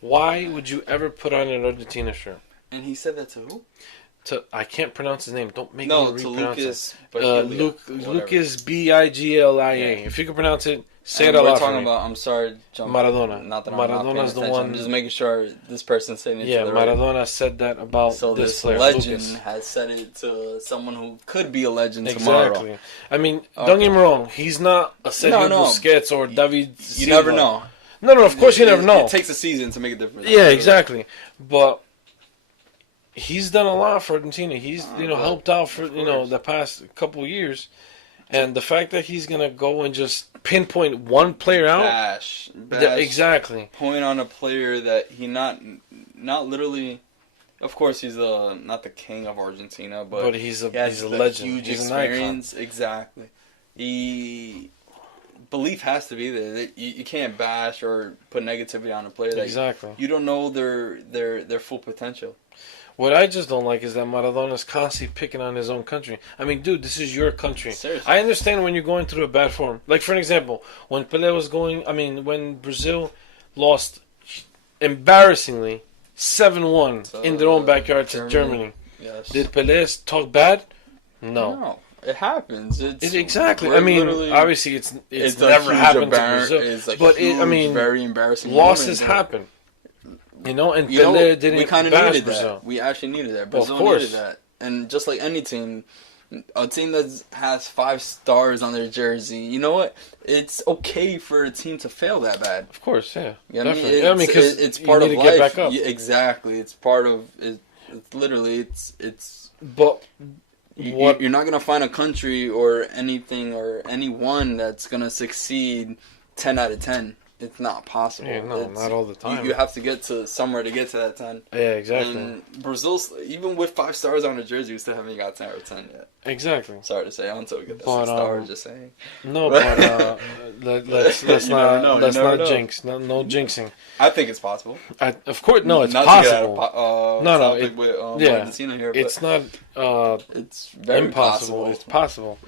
Why would you ever put on an Argentina shirt? And he said that to who? I can't pronounce his name. Don't make me No, repronounce to Lucas. it. Lucas Biglia. Yeah. If you can pronounce it, say And it out we're loud for talking me. about. I'm sorry, Maradona. Not that I'm Maradona's not the paying one. I'm just making sure this person's saying it. Yeah, to the right. Maradona said that about So this player, legend Lucas. has said it to someone who could be a legend Exactly. tomorrow. I mean, don't get me wrong. He's not a Sergio Busquets or David Silva. You never know. No, of course you never know. It takes a season to make a difference. Yeah, exactly. But he's done a lot for Argentina. He's helped out for the past couple years, and the fact that he's gonna go and just pinpoint one player out, bash exactly. Point on a player that he not literally. Of course, he's not the king of Argentina, but he's a legend. Huge he's experience, exactly. Belief has to be there. You can't bash or put negativity on a player that you don't know their full potential. What I just don't like is that Maradona's constantly picking on his own country. I mean, dude, this is your country. Seriously. I understand when you're going through a bad form. Like, for an example, when when Brazil lost embarrassingly 7-1 in their own backyard to Germany. Yes. Did Pelé talk bad? No. It happens. Exactly. I mean, obviously, it's never happened to Brazil. But very embarrassing. Losses happen. And Pelé didn't. We kind of needed Brazil. that. We actually needed that. Brazil of course. needed that. And just like any team, a team that has 5 stars on their jersey, you know what? It's okay for a team to fail that bad. Of course, yeah. You know definitely. I mean, because it's part of life. Get back up. Yeah, exactly. It's part of it. It's literally it's. But. You're not going to find a country or anything or anyone that's going to succeed 10 out of 10. It's not possible. Yeah, not all the time. You have to get to somewhere to get to that 10. Yeah, exactly. And Brazil's, even with 5 stars on the jersey, we still haven't got 10 out of 10 yet. Exactly. Sorry to say, until we get that 6 stars, just saying. No, but let's not jinx. No jinxing. I think it's possible. Of course, no, it's not possible. With Argentina here, it's not. It's very impossible. It's possible.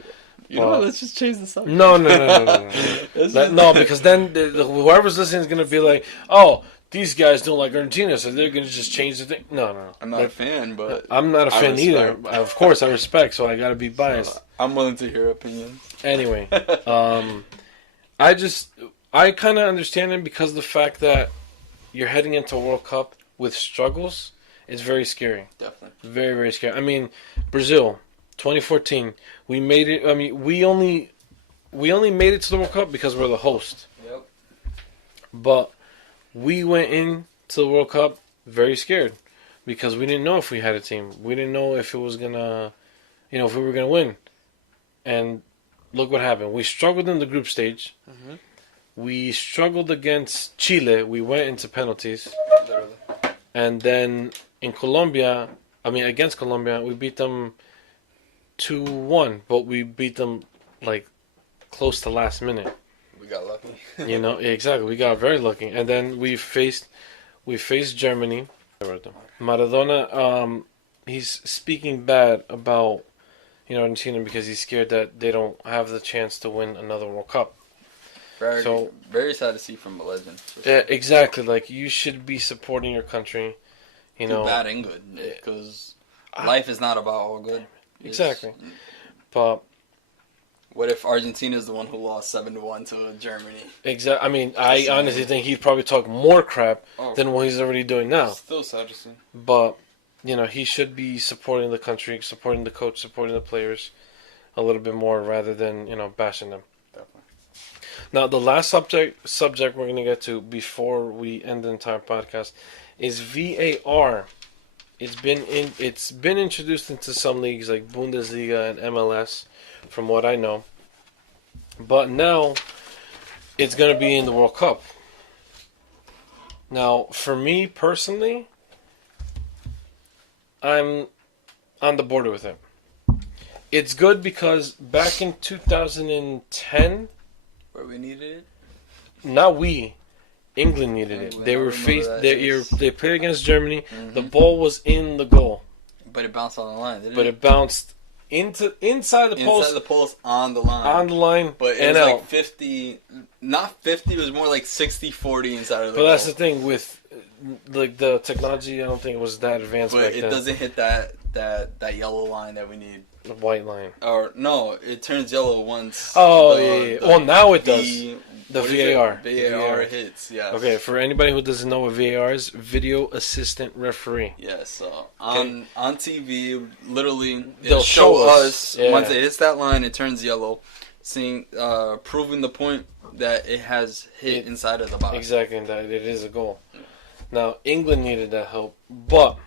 Let's just change the subject. No. No, because then whoever's listening is going to be like, oh, these guys don't like Argentina, so they're going to just change the thing. No. I'm not a fan, but... I'm not a fan either. Of course, I respect, so I got to be biased. I'm willing to hear opinions. Anyway, I kind of understand it because of the fact that you're heading into a World Cup with struggles. It's very scary. Definitely. Very, very scary. I mean, Brazil... 2014, we made it. I mean, we only made it to the World Cup because we're the host. Yep. But we went into the World Cup very scared because we didn't know if we had a team. We didn't know if it was gonna, if we were gonna win. And look what happened. We struggled in the group stage. Mm-hmm. We struggled against Chile. We went into penalties. Literally. And then against Colombia, we beat them 2-1, but we beat them like close to last minute. We got lucky. Exactly. We got very lucky, and then we faced Germany. Maradona, he's speaking bad about Argentina because he's scared that they don't have the chance to win another World Cup. Very sad to see from a legend. Yeah, exactly. Like, you should be supporting your country. Bad and good, because life is not about all good. Exactly. But what if Argentina is the one who lost 7-1 to Germany? Exactly. I mean, I honestly think he'd probably talk more crap than what he's already doing now. Still sad to see. But, he should be supporting the country, supporting the coach, supporting the players a little bit more rather than, bashing them. Definitely. Now, the last subject we're going to get to before we end the entire podcast is VAR. It's been introduced into some leagues like Bundesliga and MLS, from what I know. But now it's going to be in the World Cup. Now, for me personally, I'm on the border with it. It's good because back in 2010, where we needed it, not we. England needed it. They were they played against Germany. Mm-hmm. The ball was in the goal, but it bounced on the line. Didn't it? But it bounced inside the post. Inside the post, on the line. On the line, but it was out. Like 50, not 50. It was more like 60-40 inside of the goal. But that's the thing with like the technology, I don't think it was that advanced But back it then. doesn't hit that yellow line that we need. The white line. Or no, it turns yellow once. Oh yeah. Well, now it does. The what is VAR. it? VAR hits. Yes. Okay, for anybody who doesn't know what VAR is, video assistant referee. Yeah, so on TV, literally, They'll it'll show us yeah. once it hits that line, it turns yellow, proving the point that it has hit inside of the box. Exactly, and that it is a goal. Now England needed that help, but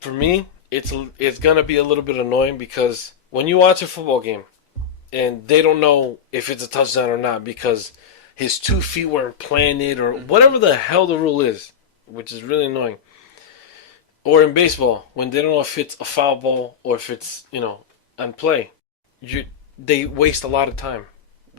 for me, it's gonna be a little bit annoying because when you watch a football game and they don't know if it's a touchdown or not because his 2 feet weren't planted or whatever the hell the rule is, which is really annoying. Or in baseball, when they don't know if it's a foul ball or if it's, on play, they waste a lot of time.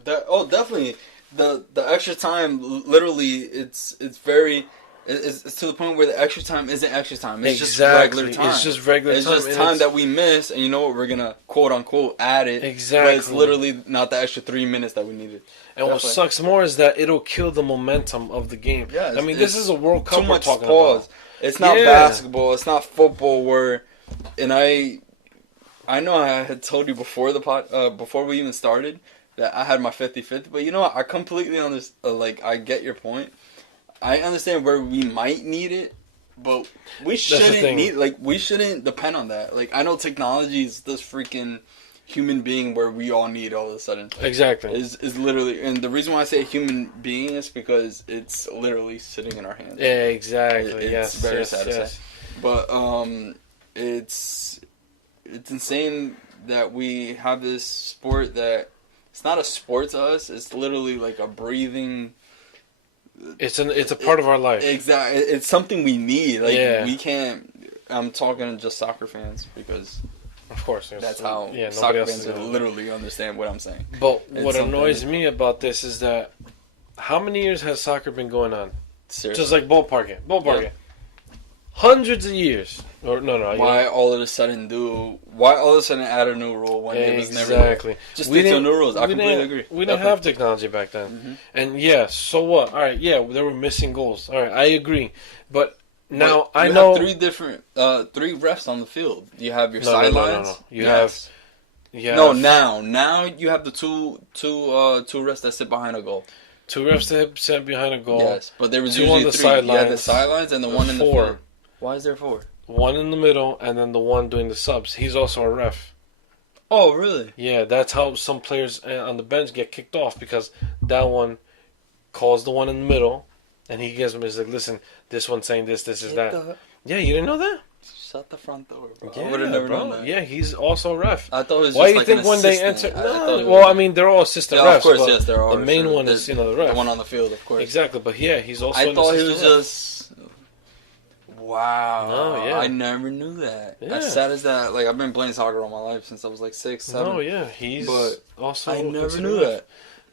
Definitely. The extra time, literally, it's very... It's to the point where the extra time isn't extra time. It's just regular time. It's just regular time. It's just time that we miss, and you know what? We're going to, quote-unquote, add it. Exactly. But it's literally not the extra 3 minutes that we needed. And what sucks more is that it'll kill the momentum of the game. Yeah, I mean, this is a World Cup we're talking about. It's not basketball. It's not football. And I know I had told you before before we even started that I had my 50-50. But you know what? I completely understand. I get your point. I understand where we might need it, but we shouldn't we shouldn't depend on that. I know technology is this freaking human being where we all need all of a sudden. Exactly. Is literally, and the reason why I say human being is because it's literally sitting in our hands. Yeah, exactly. It's very sad to say. But it's insane that we have this sport that it's not a sport to us. It's literally like a breathing. It's a part of our life. Exactly. It's something we need. We can't. I'm talking just soccer fans because. Of course. That's how soccer fans literally understand what I'm saying. But what annoys me about this is that how many years has soccer been going on? Seriously? Just like ballparking. Yeah. Hundreds of years. Or no. Why all of a sudden add a new rule when it was never exactly. Just stick to new rules. I completely agree. We didn't have technology back then. Mm-hmm. And so what? All right, they were missing goals. All right, I agree. But now I know have three refs on the field. You have your sidelines. No. You have now you have the two refs that sit behind a goal. 2 refs that sit behind a goal. Yes, but there was 2 usually on the 3. sidelines. You had the sidelines and the one in the 4. field. Why is there 4? 1 in the middle and then the one doing the subs. He's also a ref. Oh, really? Yeah, that's how some players on the bench get kicked off because that one calls the one in the middle and he gives him, he's like, listen, this one's saying this is that. Yeah, you didn't know that? Shut the front door, bro. Yeah, I would have never known that. Yeah, he's also a ref. I thought it was Why just do you think when they enter? They're all assistant refs. Of course, yes, there are. The main one is, the ref. The one on the field, of course. Exactly, but he's also I thought he was ref. just... Wow. No, yeah. I never knew that. Yeah. As sad as that, I've been playing soccer all my life since I was 6, 7. No, yeah, he's also... I never knew that.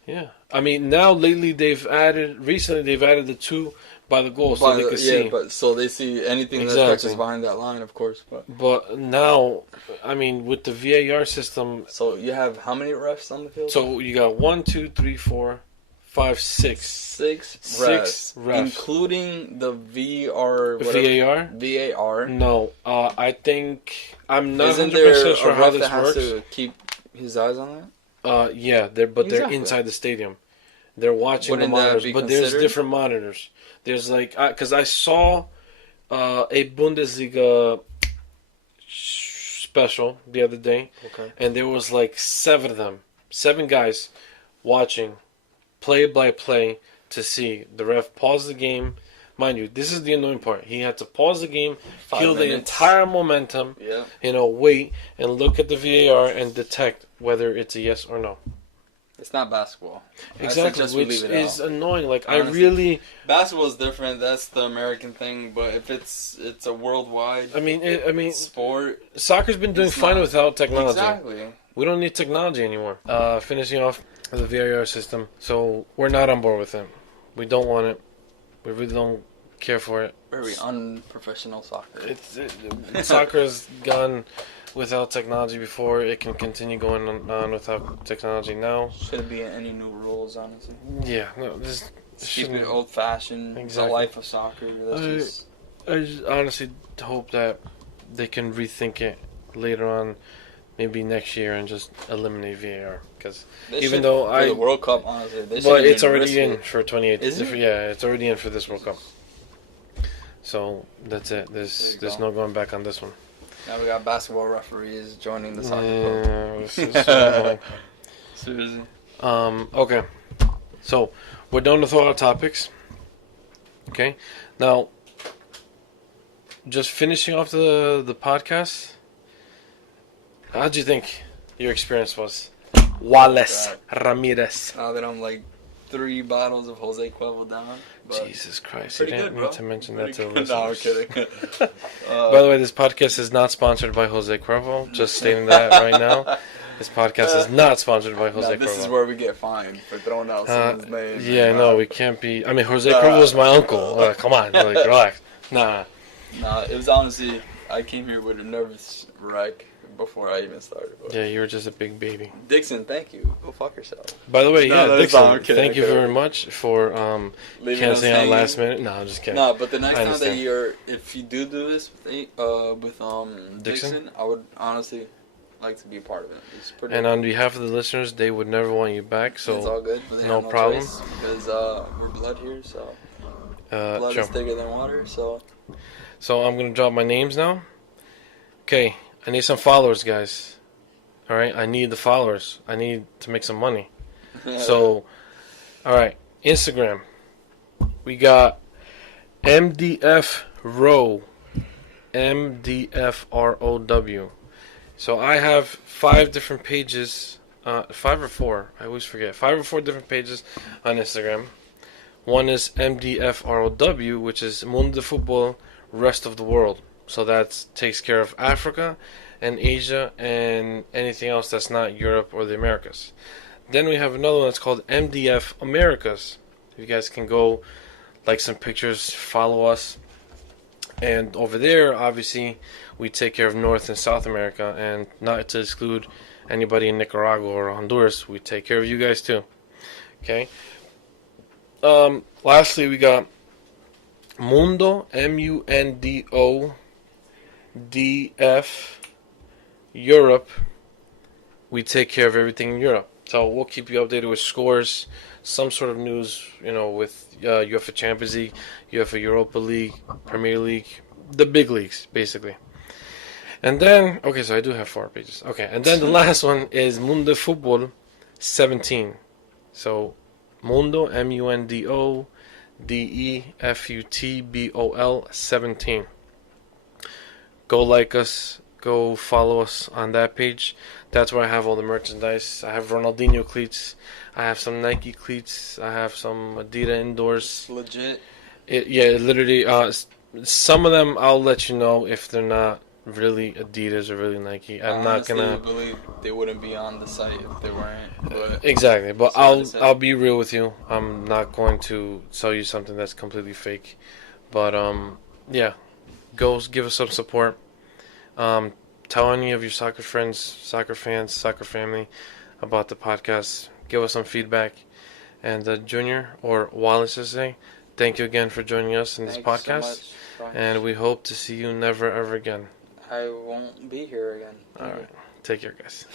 Yeah. I mean, now lately they've added the 2 by the goal so they can see. Yeah, but so they see anything that touches behind that line, of course. But now, I mean, with the VAR system... So you have how many refs on the field? So you got 1, 2, 3, 4, 5, 6. 6 refs. Including the VAR? VAR? No. I think... I'm not 100% sure how this works. To keep his eyes on that? Yeah, they're inside the stadium. They're watching the monitors, but there's different monitors. There's because I saw a Bundesliga special the other day, and there was 7 of them, 7 guys watching play by play to see the ref pause the game. Mind you, this is the annoying part. He had to pause the game, kill the entire momentum, wait and look at the VAR and detect whether it's a yes or no. It's not basketball. Exactly, which is annoying. Honestly, basketball is different. That's the American thing. But if it's a worldwide, sport. Soccer's been doing fine without technology. Exactly. We don't need technology anymore. Finishing off the VAR system. So we're not on board with it. We don't want it. We really don't care for it. Very unprofessional soccer. Soccer has gone without technology before. It can continue going on without technology now. Shouldn't be any new rules, honestly. Yeah, no, Let's keep it old fashioned. Exactly. The life of soccer. I just honestly hope that they can rethink it later on, maybe next year, and just eliminate VAR. Because even though for the World Cup, honestly, but it's already in for 28. Is it? Yeah, it's already in for this World Cup. So that's it. There's no going back on this one. Now we got basketball referees joining the soccer club. Yeah, Seriously. Okay. So we're done with all our topics. Okay. Now, just finishing off the podcast. How'd you think your experience was, Wallace Ramirez? Now that I'm like 3 bottles of Jose Cuervo down. Jesus Christ! You didn't need to mention that to the listeners. No, I'm kidding. By the way, this podcast is not sponsored by Jose Cuervo. Just stating that right now. This podcast is not sponsored by Jose Cuervo. This is where we get fined for throwing out someone's name. Yeah, no, we can't be. I mean, Jose Cuervo is my uncle. Come on, like, relax. Nah, it was honestly, I came here with a nervous wreck before I even started. But. Yeah, you were just a big baby. Dixon, thank you. Go fuck yourself. By the way, Dixon, thank you very much much for canceling out last minute. No, I'm just kidding. No, but the next time that if you do this with Dixon, I would honestly like to be a part of it. It's pretty. And on behalf of the listeners, they would never want you back, so it's all good. But no problem. Because we're blood here, so blood sure. is thicker than water. So I'm gonna drop my names now. Okay, I need some followers, guys. All right, I need the followers. I need to make some money. So, all right, Instagram. We got MDF Row, MDFROW. So I have 5 different pages, 5 or 4. I always forget. 5 or 4 different pages on Instagram. One is MDFROW, which is Mundo de Futbol Rest of the World. So that takes care of Africa and Asia and anything else that's not Europe or the Americas. Then we have another one that's called MDF Americas. You guys can go like some pictures, follow us. And over there, obviously, we take care of North and South America, and not to exclude anybody in Nicaragua or Honduras, we take care of you guys too. Okay. Lastly, we got Mundo, MUNDO-DF, Europe. We take care of everything in Europe. So we'll keep you updated with scores, some sort of news, with UEFA Champions League, UEFA Europa League, Premier League, the big leagues, basically. And then, okay, so I do have 4 pages. Okay, and then the last one is Mundo de Futbol 17. So Mundo, MUNDO-DEFUTBOL 17. Go like us. Go follow us on that page. That's where I have all the merchandise. I have Ronaldinho cleats. I have some Nike cleats. I have some Adidas indoors. Legit. Literally. Some of them I'll let you know if they're not really Adidas or really Nike. I'm not gonna believe they wouldn't be on the site if they weren't. But exactly. But I'll be real with you. I'm not going to sell you something that's completely fake. But yeah, go give us some support. Tell any of your soccer friends, soccer fans, soccer family about the podcast. Give us some feedback. And Junior, or Wallace, I say, thank you again for joining us in this podcast. So much. And we hope to see you never ever again. I won't be here again. All right. Take care, guys.